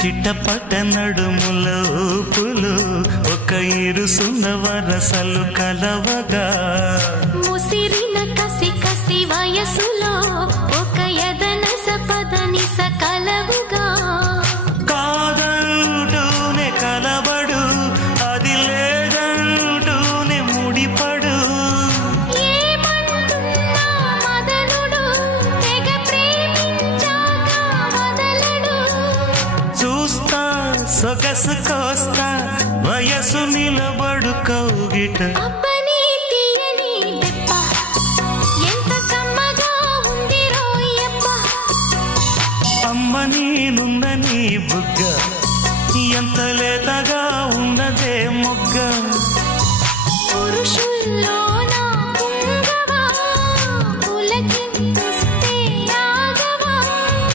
చిట్టపట నడుముల ఊపులు ఒక ఇరుసున్న వరసలు కలవగా ముసిరిన కసి కసి వయసులో ఒక యదన సపదని సకలవుగా కాదంటూనే కలబడు అది లేదంటూనే ముడిపడు ఏమంటున్నా మదనుడు తెగ ప్రేమించాక వదలడు చూస్తా సొగసు కోస్తా వయసు నిలబడు కౌగిట అబ్బని తీయని దెబ్బ ఎంత కమ్మగా ఉంది రోయప్ప అమ్మ నేనున్న నీ బుగ్గ ఎంత లేతగా ఉన్నదే మొగ్గ పురుషుల్లో